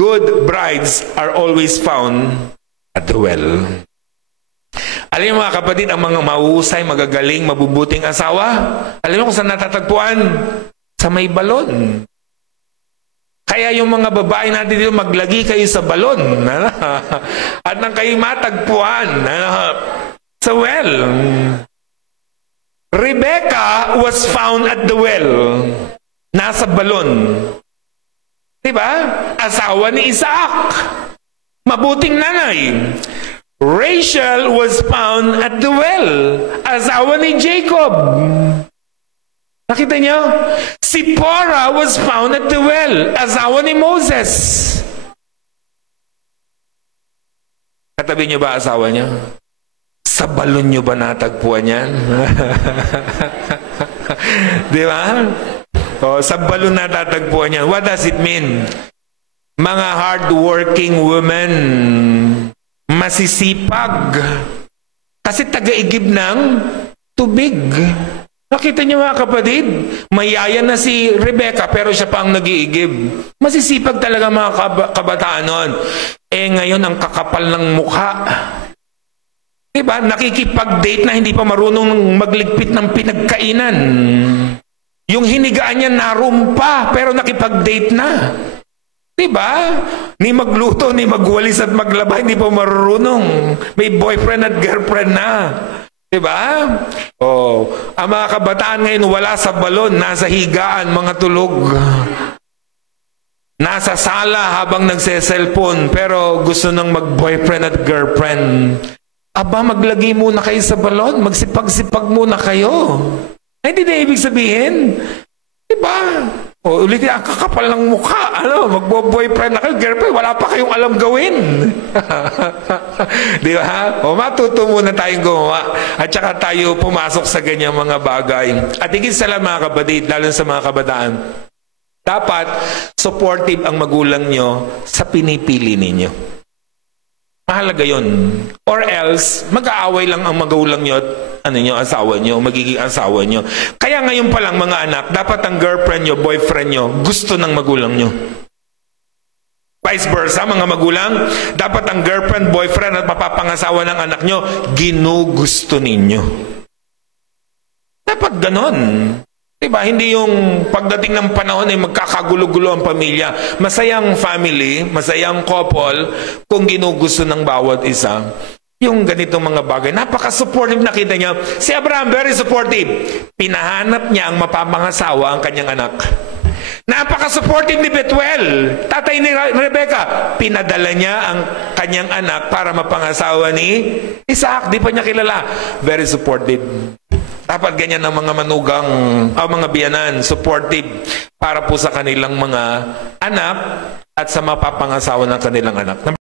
good brides are always found at the well. Alam mo mga kapatid, ang mga mahusay, magagaling, mabubuting asawa, alam mo kung saan natatagpuan? Sa may balon. Kaya yung mga babae natin dito, maglagi kayo sa balon. At nang kayo matagpuan sa well. Rebecca was found at the well. Nasa balon. Diba? Asawa ni Isaac. Mabuting nanay. Rachel was found at the well. Asawa ni Jacob. Nakita niyo? Zipporah was found at the well. Asawa ni Moses. Katabi niyo ba asawa niyo? Sa balon niyo ba natagpuan yan? Di ba? O, sa balon natatagpuan yan. What does it mean? Mga hard-working women, masisipag. Kasi taga-igib ng tubig. Nakita niyo mga kapatid? Mayaya na si Rebecca pero siya pa ang nag-iigib. Masisipag talaga mga kabataan nun. Ngayon ang kakapal ng mukha. Diba? Nakikipag-date na hindi pa marunong magligpit ng pinagkainan. Yung hinigaan niya narumpa pero nakipag-date na. Diba? Ni magluto, ni magwalis at maglaba, hindi pa marunong. May boyfriend at girlfriend na. Diba? Ang mga kabataan ngayon wala sa balon, nasa higaan, mga tulog. Nasa sala habang nagse-cellphone, pero gusto nang mag-boyfriend at girlfriend. Aba, maglagi muna kayo sa balon, magsipag-sipag muna kayo. Ay, hindi na ibig sabihin. Diba? Ulit ang kakapal ng mukha. Magbo-boyfriend na kayo, girlfriend, wala pa kayong alam gawin. Di ba? Matuto muna tayong gumawa. At saka tayo pumasok sa ganyang mga bagay. At higit sa lahat mga kapatid, lalo sa mga kabataan, dapat supportive ang magulang nyo sa pinipili ninyo. Mahalaga yun. Or else, mag-aaway lang ang magulang nyo at asawa nyo, magiging asawa nyo. Kaya ngayon pa lang mga anak, dapat ang girlfriend nyo, boyfriend nyo, gusto ng magulang nyo. Vice versa, mga magulang, dapat ang girlfriend, boyfriend at mapapangasawa ng anak nyo, ginugusto ninyo. Dapat ganon. Diba? Hindi yung pagdating ng panahon ay magkakagulo-gulo ang pamilya. Masayang family, masayang couple, kung ginugusto ng bawat isa. Yung ganitong mga bagay. Napaka-supportive, nakita niya. Si Abraham, very supportive. Pinahanap niya ang mapapangasawa ang kanyang anak. Napaka-supportive ni Betuel, tatay ni Rebecca. Pinadala niya ang kanyang anak para mapangasawa ni Isaac. Di pa niya kilala. Very supportive. Dapat ganyan ang mga manugang, mga biyanan, supportive para po sa kanilang mga anak at sa mapapangasawa ng kanilang anak.